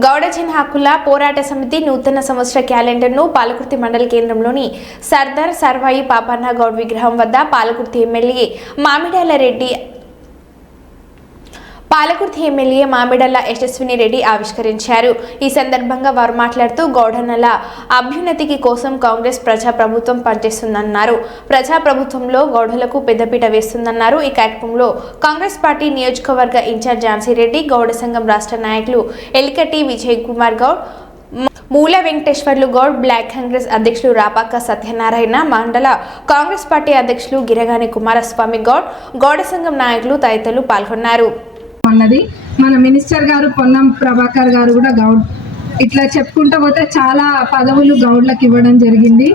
గౌడ జన హక్కుల పోరాట సమితి నూతన సంవత్సర క్యాలెండర్ను పాలకుర్తి మండల కేంద్రంలోని సర్దార్ సర్వాయి పాపన్న గౌడ్ విగ్రహం వద్ద పాలకుర్తి ఎమ్మెల్యే మామిడల్ల యశస్విని రెడ్డి ఆవిష్కరించారు. ఈ సందర్భంగా వారు మాట్లాడుతూ గౌడన్నల అభ్యున్నతికి కోసం కాంగ్రెస్ ప్రజాప్రభుత్వం పనిచేస్తుందన్నారు. ప్రజాప్రభుత్వంలో గౌడలకు పెద్దపీట వేస్తుందన్నారు. ఈ కార్యక్రమంలో కాంగ్రెస్ పార్టీ నియోజకవర్గ ఇన్ఛార్జ్ ఝాన్సీ రెడ్డి, గౌడ సంఘం రాష్ట్ర నాయకులు ఎలికటి విజయ్ కుమార్ గౌడ్, మూల వెంకటేశ్వర్లు గౌడ్, బ్లాక్ కాంగ్రెస్ అధ్యక్షులు రాపాక సత్యనారాయణ, మండల కాంగ్రెస్ పార్టీ అధ్యక్షులు గిరగాని కుమారస్వామి గౌడ్, గౌడ సంఘం నాయకులు తదితరులు పాల్గొన్నారు. అన్నది మన మినిస్టర్ గారు పొన్నం ప్రభాకర్ గారు కూడా గౌడ్, ఇట్లా చెప్పుకుంటూ పోతే చాలా పదవులు గౌడ్లకు ఇవ్వడం జరిగింది.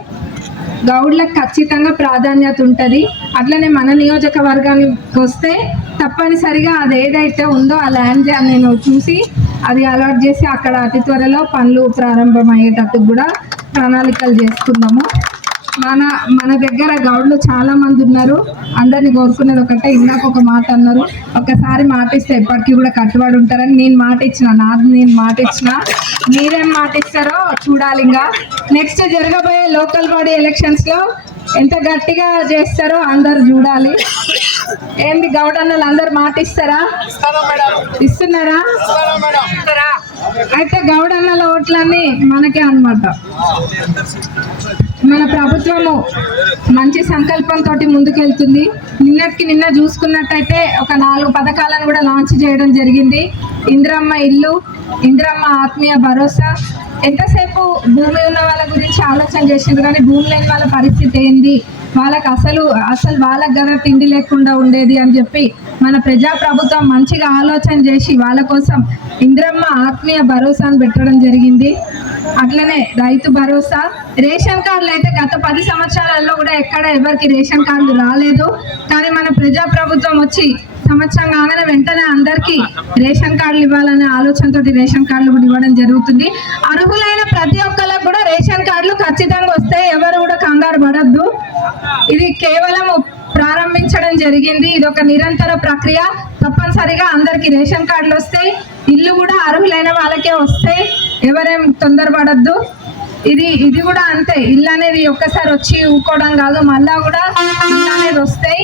గౌడ్లకు ఖచ్చితంగా ప్రాధాన్యత ఉంటుంది. అట్లనే మన నియోజకవర్గానికి వస్తే తప్పనిసరిగా అది ఏదైతే ఉందో ఆ ల్యాండ్ నేను చూసి అది అలాట్ చేసి అక్కడ అతి త్వరలో పనులు ప్రారంభమయ్యేటట్టు కూడా ప్రణాళికలు చేసుకుందాము. మన దగ్గర గౌడ్లు చాలా మంది ఉన్నారు. అందరినీ కోరుకునేది ఒకటే, ఇందాక ఒక మాట అన్నారు, ఒక్కసారి మాట ఇస్తే ఎప్పటికీ కూడా కట్టుబడి ఉంటారని. నేను మాట ఇచ్చిన మీరేం మాట ఇస్తారో చూడాలి. ఇంకా నెక్స్ట్ జరగబోయే లోకల్ బాడీ ఎలక్షన్స్లో ఎంత గట్టిగా చేస్తారో అందరు చూడాలి. ఏంది గౌడన్నలు అందరు మాట ఇస్తారా? ఇస్తున్నారా? అయితే గౌడన్నల ఓట్లన్నీ మనకే అన్నమాట. మన ప్రభుత్వము మంచి సంకల్పంతో ముందుకెళ్తుంది. నిన్న చూసుకున్నట్టయితే ఒక 4 పథకాలను కూడా లాంచ్ చేయడం జరిగింది. ఇందిరమ్మ ఇల్లు, ఇందిరమ్మ ఆత్మీయ భరోసా. ఎంతసేపు భూమి ఉన్న వాళ్ళ గురించి ఆలోచన చేసిండ్రు, కానీ భూమి లేని వాళ్ళ పరిస్థితి ఏంది, వాళ్ళకి అసలు వాళ్ళకి కదా తిండి లేకుండా ఉండేది అని చెప్పి మన ప్రజాప్రభుత్వం మంచిగా ఆలోచన చేసి వాళ్ళ కోసం ఇందిరమ్మ ఆత్మీయ భరోసాను పెట్టడం జరిగింది. అట్లనే రైతు భరోసా, రేషన్ కార్డులు అయితే గత 10 సంవత్సరాలలో కూడా ఎక్కడ ఎవరికి రేషన్ కార్డులు రాలేదు. కానీ మన ప్రజాప్రభుత్వం వచ్చి సంవత్సరం కాగానే వెంటనే అందరికీ రేషన్ కార్డులు ఇవ్వాలనే ఆలోచనతో రేషన్ కార్డులు కూడా ఇవ్వడం జరుగుతుంది. అర్హులైన ప్రతి ఒక్కరికి కూడా రేషన్ కార్డులు ఖచ్చితంగా వస్తాయి. ఎవరు కూడా కంగారు పడద్దు. ఇది కేవలం ప్రారంభించడం జరిగింది. ఇది ఒక నిరంతర ప్రక్రియ. తప్పనిసరిగా అందరికీ రేషన్ కార్డులు వస్తాయి. ఇల్లు కూడా అర్హులైన వాళ్ళకే వస్తాయి. ఎవరేం తొందరపడద్దు. ఇది కూడా అంతే. ఇల్లు అనేది ఒక్కసారి వచ్చి ఊకోవడం కాదు, మళ్ళా కూడా ఇల్లు అనేది వస్తాయి.